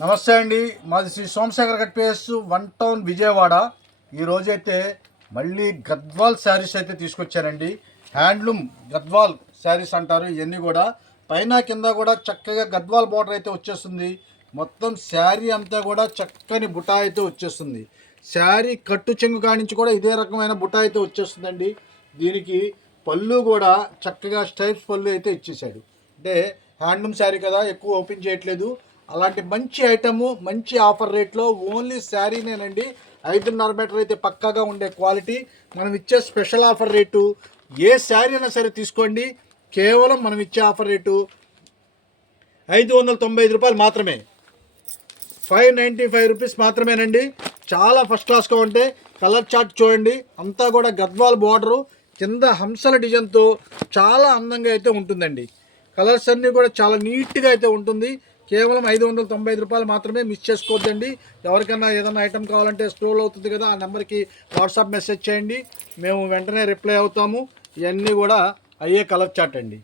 నమస్తే అండి. మాది Shri Somashekhar cut piece one town Vijayawada. ఈ రోజైతే మళ్ళీ గద్వాల్ శారీస్ అయితే తీసుకొచ్చానండి హ్యాండ్లూమ్ గద్వాల్ శారీస్ అంటారు ఇవన్నీ కూడా. పైన కింద కూడా చక్కగా గద్వాల్ బార్డర్ అయితే వచ్చేస్తుంది. మొత్తం శారీ అంతా కూడా చక్కని బుటా అయితే వచ్చేస్తుంది. శారీ కట్టు చెంగు కానించి కూడా ఇదే రకమైన బుటా అయితే వచ్చేస్తుందండి. దీనికి పళ్ళు కూడా చక్కగా స్టైప్స్ పళ్ళు అయితే ఇచ్చేసాడు అంటే హ్యాండ్లూమ్ శారీ కదా ఎక్కువ ఓపెన్ చేయట్లేదు. అలాంటి మంచి ఐటము మంచి ఆఫర్ రేట్లో ఓన్లీ శారీనేనండి ఐదున్నర మీటర్ అయితే పక్కాగా ఉండే క్వాలిటీ. మనం ఇచ్చే స్పెషల్ ఆఫర్ రేటు ఏ శారీ అయినా సరే తీసుకోండి. కేవలం మనం ఇచ్చే ఆఫర్ రేటు ఐదు వందల తొంభై ఐదు రూపాయలు మాత్రమే. ఫైవ్ నైంటీ ఫైవ్ రూపీస్ మాత్రమేనండి. చాలా ఫస్ట్ క్లాస్గా ఉంటాయి కలర్ చార్ట్ చూడండి. అంతా కూడా గద్వాల్ బార్డరు కింద హంసల డిజైన్తో చాలా అందంగా అయితే ఉంటుందండి. కలర్స్ అన్నీ కూడా చాలా నీట్గా అయితే ఉంటుంది. కేవలం ఐదు వందల తొంభై ఐదు రూపాయలు మాత్రమే మిస్ చేసుకోవద్దండి. ఎవరికైనా ఏదైనా ఐటమ్ కావాలంటే స్క్రోల్ అవుతుంది కదా ఆ నెంబర్కి వాట్సాప్ మెసేజ్ చేయండి. మేము వెంటనే రిప్లై అవుతాము. ఇవన్నీ కూడా అయ్యే కలర్ చాట్ అండి.